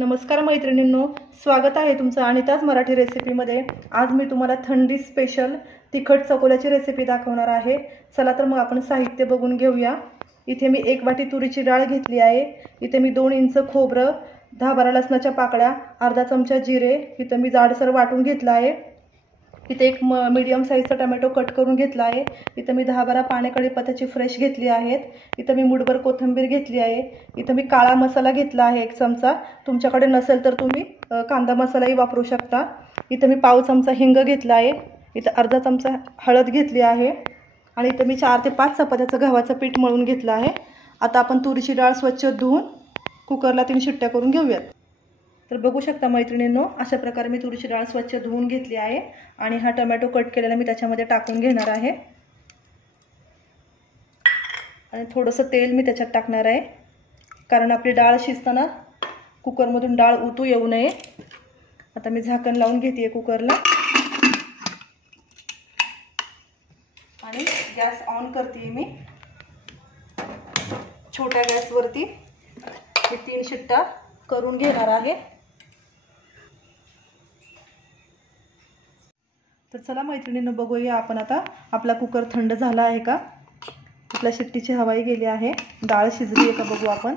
नमस्कार मैत्रिणींनो, स्वागत आहे तुमचं अनिताज मराठी रेसिपीमध्ये। आज मी तुम्हाला थंडी स्पेशल तिखट चकोल्याची रेसिपी दाखवणार आहे। चला तर मग आपण साहित्य बघून घेऊया। इथे मी 1 वाटी तुरीची डाळ घेतली आहे। इथे मी 2 इंच खोबरं, 10-12 लसणाच्या पाकळ्या, अर्धा चमचा जिरे इथे मी जाडसर वाटून घेतला आहे। इथे एक मीडियम साइजचा टोमॅटो कट करून घेतला आहे। इथे मी 10-12 पाने कढीपत्त्याची फ्रेश घेतली आहेत। इथे मी मुठभर कोथिंबीर घेतली आहे। इथे मी काळा मसाला घेतला आहे 1 चमचा, तुमच्याकडे नसेल तर तुम्ही कांदा मसालाही वापरू शकता। इथे मी पाव चमचा हिंग घेतला आहे। इथे अर्धा चमचा हळद घेतली आहे आणि इथे मी 4 ते 5 चपात्याचं गव्हाचं पीठ मळून घेतलं आहे। आता आपण तुरीची डाळ स्वच्छ धुवून कुकरला 3 शिट्ट्या करून घेऊयात। तर बघू शकता मैत्रिणींनो, अशा प्रकारे मी तुरीची डाळ स्वच्छ धुवून घेतली आहे आणि हा टोमॅटो कट केलेला मी त्याच्यामध्ये टाकून घेणार आहे आणि थोडंसं तेल मी त्याच्यात टाकणार आहे, कारण आपली डाळ शिजताना कुकरमधून डाळ उतू येऊ नये। आता मी झाकण लावून घेते कुकरला आणि गॅस ऑन करते। मी छोट्या गॅसवरती 3 शिट्ट्या करून घेणार आहे। तर चला मैत्रिणींनो, बघूया आपण आता आपला कुकर थंड झाला आहे का, आपल्या शिट्टीची हवाई गेली आहे, डाळ शिजली आहे का बघू आपण।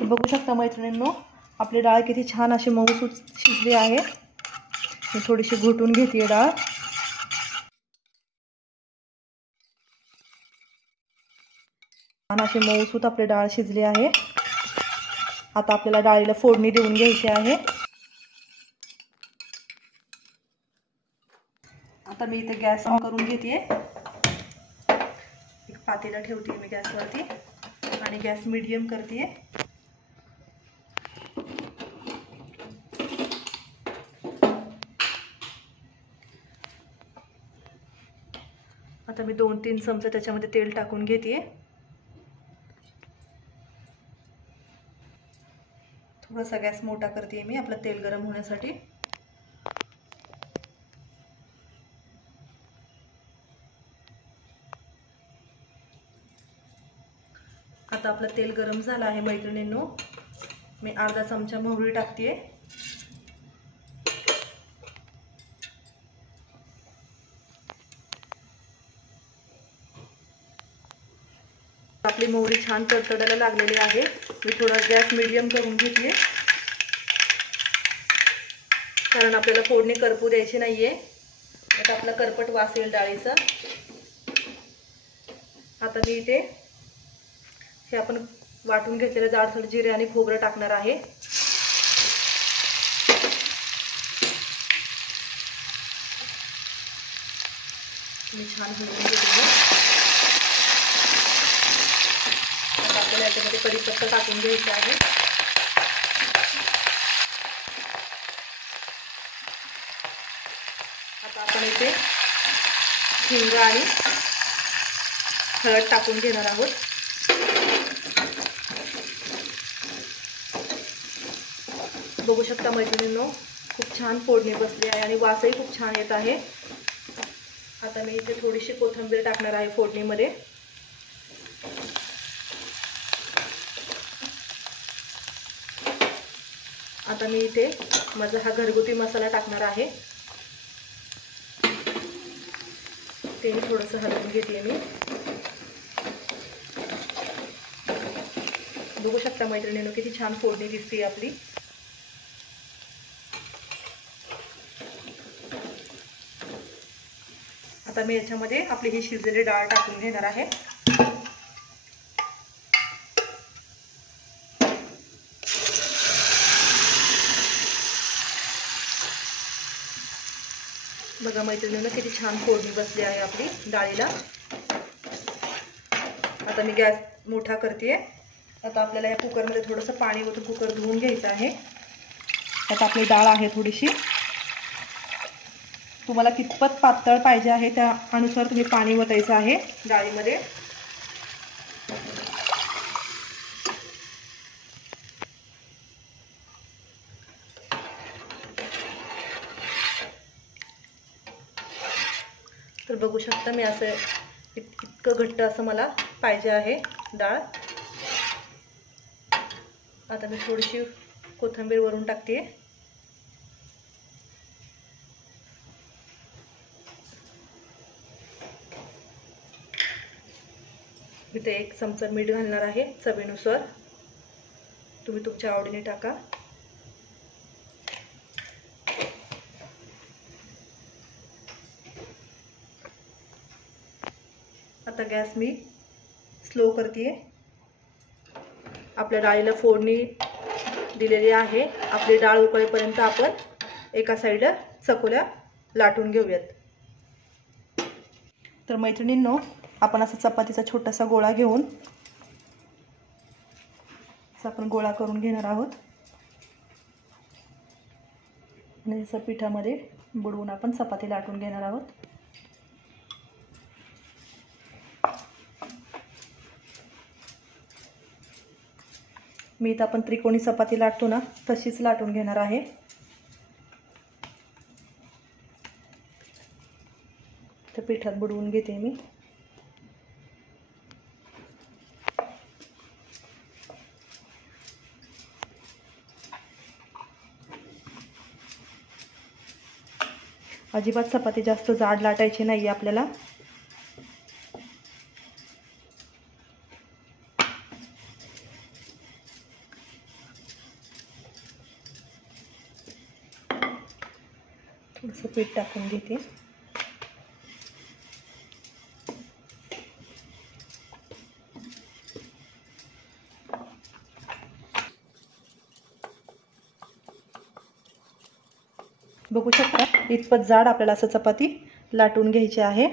बघू शकता मैत्रिणींनो, आपली डाळ किती छान अशी मऊसूत शिजली आहे। मी थोडीशी घोटून घेते डाळ। छान अशी मऊसूत आपली डाळ शिजली आहे। आता आपल्याला डाळीला फोडणी देऊन घ्यायची आहे। आता मी इथे गॅस ऑन करून घेते। एक पातेला ठेवते मी गॅसवरती आणि गॅस मीडियम करते। आता मी 2-3 चमचे त्याच्यामध्ये तेल टाकून घेते। थोडासा गॅस मोठा करते मी आपलं तेल गरम होण्यासाठी। आता आपलं तेल गरम झालं आहे मैत्रिणींनो, मी अर्धा चमचा मोहरी टाकते। आपली मोहरी छान तडतडायला लागलेली आहे। मी थोडा गॅस मीडियम करून घेते, कारण आपल्याला फोडणी करपू द्यायची नाहीये, आता आपला करपट वास येईल डाळीचा। आता मी इथे हे आपण वाटून घेतलेले जाडसर जिरे आणि खोबरं टाकणार आहे। मी छान हलवून घेतले। आता आपल्याला याच्यामध्ये कढीपत्ता टाकून घ्यायचा आहे। आता आपण इथे हिंग आणि हळद टाकून घेणार आहोत। बघू शकता मैत्रिणींनो, खूप छान फोडणी बसली आहे आणि वासही खूप छान येत आहे। आता मी इथे थोडीशी कोथिंबीर टाकणार आहे फोडणीमध्ये। आता मी इथे माझा हा घरगुती मसाला टाकणार आहे, ते थोडंसं हलवून घेते मी। बघू शकता मैत्रिणींनो, किती छान फोडणी दिसते आपली। आता मी याच्यामध्ये आपली ही शिजलेली डाळ टाकून घेणार आहे। बघा मैत्रिणींनो, किती छान फोडणी बसली आहे आपली डाळीला। आता मी गॅस मोठा करते। आता आपल्याला या कुकरमध्ये थोडंसं पाणी ओतून कुकर धुवून घ्यायचं आहे। आता आपली डाळ आहे थोडीशी, तुम्हाला कितपत पातळ पाहिजे आहे त्या अनुसार तुम्ही पाणी ओतायचं आहे डाळीमध्ये। तर बघू शकता मी असं इतकं घट्ट असं मला पाहिजे आहे डाळ। आता मी थोडीशी कोथिंबीर वरून टाकते. इथे 1 चमचा मीठ घालणार आहे चवीनुसार. तुम्ही तुमच्या आवडीने टाका. आता गॅस मी स्लो करते. आपल्या डाळीला फोडणी दिलेली आहे. आपली डाळ उकळेपर्यंत आपण एका साईडला चकोल्या लाटून घेऊयात. तर मैत्रिणींनो, आपण असा चपातीचा छोटासा गोळा घेऊन आपण गोळा करून घेणार आहोत आणि याचा पिठामध्ये बुडवून आपण चपाती लाटून घेणार आहोत. मी इथं आपण त्रिकोणी चपाती लाटतो ना तशीच लाटून घेणार आहे. तर पिठात बुडवून घेते मी. अजिबात चपाती जास्त जाड लाटायची नाही आपल्याला. थोडंसं पीठ टाकून घेते. बघू शकता इतपत जाड आपल्याला असं चपाती लाटून घ्यायची आहे.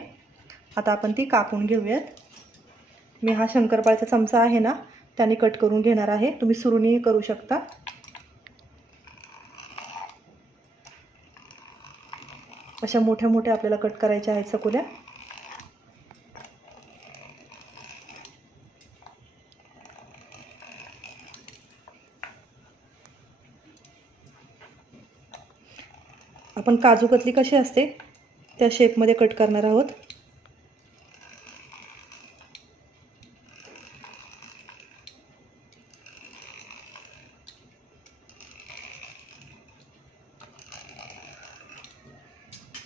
आता आपण ती कापून घेऊयात. मी हा शंकरपाळ्याचा चमचा आहे ना त्याने कट करून घेणार आहे. तुम्ही सुरुणीही करू शकता. अशा मोठ्या मोठ्या आपल्याला कट करायच्या आहेत चकोल्या. आपण काजू कतली कशी असते त्या शेपमध्ये कट करणार आहोत.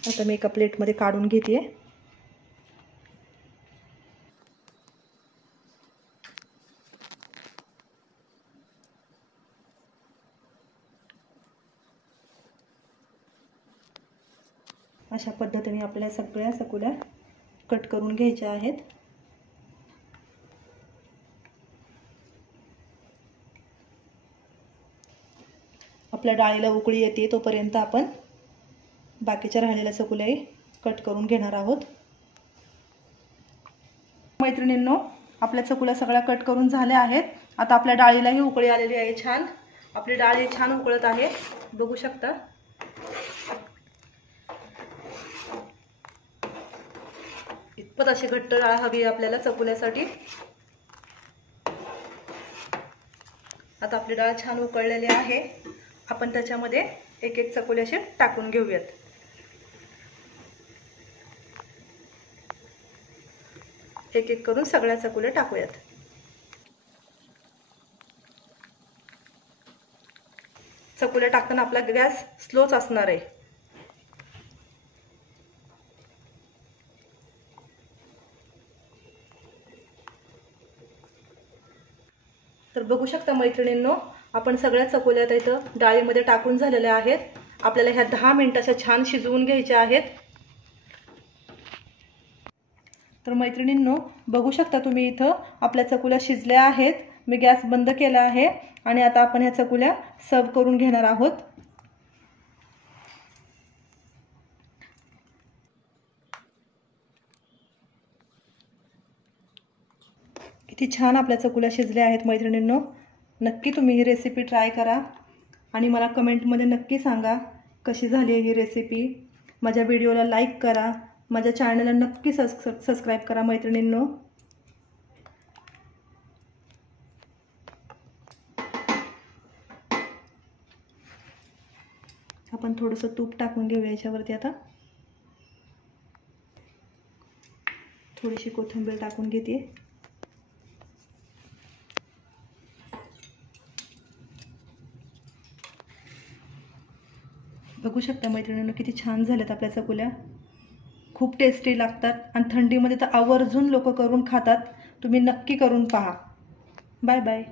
आता मी एका प्लेटमध्ये काढून घेते. अशा पद्धतीने आपल्याला सगळ्या चकोल्या कट करून घ्यायच्या आहेत. आपल्या डाळीला उकळी येते तोपर्यंत आपण बाकीच्या राहिलेल्या चकोल्याही कट करून घेणार आहोत. मैत्रिणींनो, आपल्या चकोल्या सगळ्या कट करून झाल्या आहेत. आता आपल्या डाळीलाही उकळी आलेली आहे छान. आपली डाळ छान उकळत आहे, बघू शकता. इतपत अशी घट्ट डाळ हवी आहे आपल्याला चकोल्यासाठी. आता आपली डाळ छान उकळलेली आहे. आपण त्याच्यामध्ये एक एक चकोले असे टाकून घेऊयात. एक एक करून सगळ्या चकोल्या टाकूयात. चकोल्या टाकताना आपला गॅस स्लोच असणार आहे. तर बघू शकता मैत्रिणींनो, आपण सगळ्या चकोल्या इथं डाळीमध्ये टाकून झालेल्या आहेत. आपल्याला ह्या 10 मिनिटाच्या छान शिजवून घ्यायच्या आहेत. तर मैत्रिणींनो, बघू शकता तुम्ही इथं आपल्या चकोल्या शिजल्या आहेत. मी गॅस बंद केला आहे आणि आता आपण ह्या चकोल्या सर्व करून घेणार आहोत. किती छान आपल्या चकोल्या शिजल्या आहेत मैत्रिणींनो. नक्की तुम्ही ही रेसिपी ट्राय करा आणि मला कमेंटमध्ये नक्की सांगा कशी झाली ही रेसिपी. माझ्या व्हिडिओला लाईक करा. माझ्या चॅनलला नक्की सबस्क्राईब करा मैत्रिणींनो. आपण थोडंसं तूप टाकून घेऊया याच्यावरती. आता थोडीशी कोथिंबीर टाकून घेते. बघू शकता मैत्रिणींनो किती छान झाल्यात आपल्या चकुल्या. खूप टेस्टी लागतात आणि थंडीमध्ये तर आवर्जून लोक करून खातात. तुम्ही नक्की करून पहा. Bye bye.